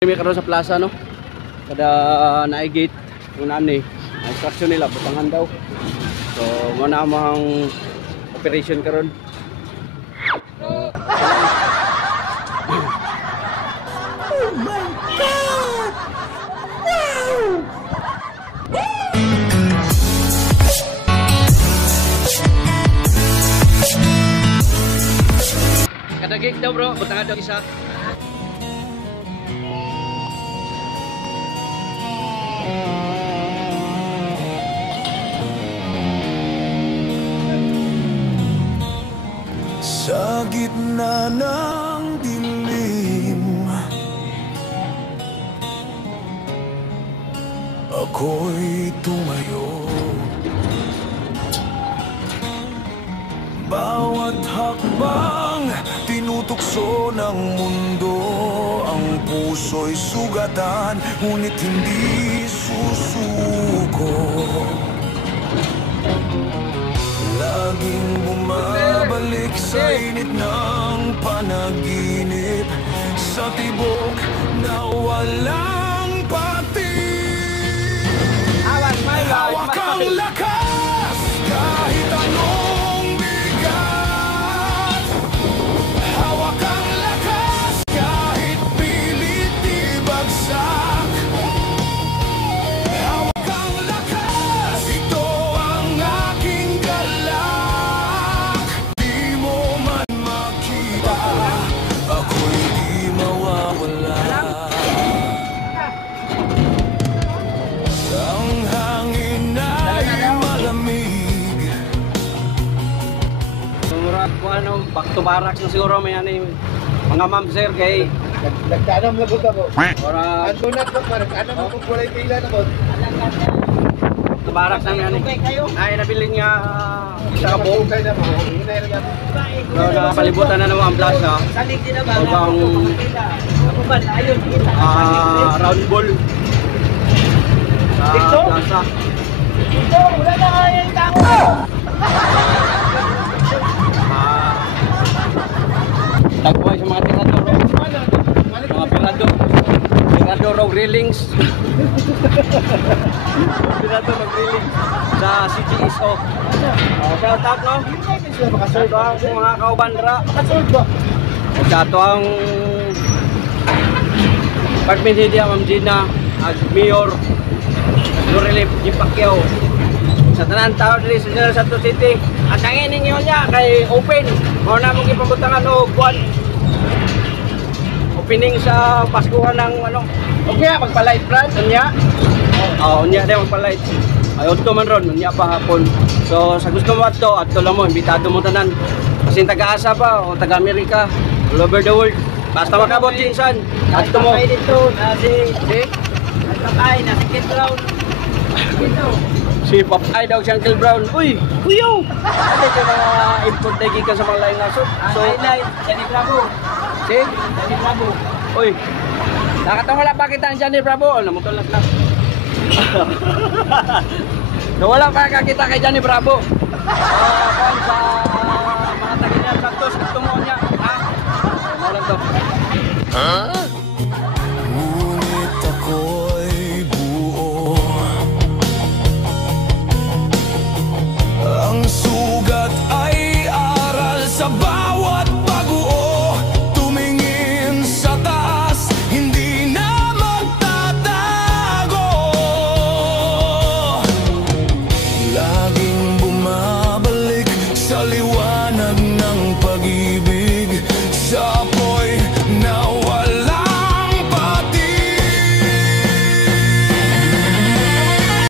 May karon sa plaza no. Kada naigate yung nani, instruction nila butangan daw. So mo na ang operation karon. Oh my God! Wow! Kada gate daw bro, butangan daw isa. Sa gitna ng dilim, ako'y tumayo. Bawat hakbang tinutukso ng mundo, ang puso'y sugatan, ngunit hindi susuko. Laging bumabalik sa init ng panaginip, sa tibok na walang patig. Hawak ang lakas kahit anong bigat. Hawak ang lakas kahit pilit ibagsak. Hawak ang lakas, ito ang aking galak. Di mo man makita, ako'y di mawawala. Ang hangin ay malamig. Murag ko ano, back to barracks na siguro may ano mga ma'am sir kay Nagkaanam na buta po. ora Ando na po, nagkaanam na po, kulay pila na po. to barracks na yan. Ay nabilin nga sa kabog. Kulay na po, hinay na yan. So napalibutan na naman ang plaza. Habang round ball sa plaza. Tagpuan sa mga tirador. Mga tirador of railings. Tirador of railings sa CGSO. Shout out no? Makasold ba ang mga kaubandra? Makasold ba? Sa ito ang Department Head Ma'am Gina at Mayor Lorelip G. Pacquiao sa tanan tao diri sa General Santos City. At ang ining yun niya kay open. Mao na mong ipabutangan o buwan. Opening sa Paskuhan ng ano. Okay, magpa-light brand niya. Oh, niya din magpa-light. Ay udto man ron, niya pa hapon. So sa gusto mo adto lang mo, imbitado mo tanan. Kasi taga-asa pa o taga-Amerika, all over the world. Basta makabot jinsan. Adto mo. Ay dito na si Papay na si Kid Brown. Si Papay daw si Uncle Brown. Uy, kuyo. Ano ka mga import na gikan sa mga laing nasod? So highlight, Johnny Bravo. Si Johnny Bravo. Uy. Nakatawala pa kita ang Johnny Bravo. Namutol na snap. Nawala pa kakita kay Johnny Bravo. Sa mga taga-Santos, gusto mo niya. Ha? Ano lang to?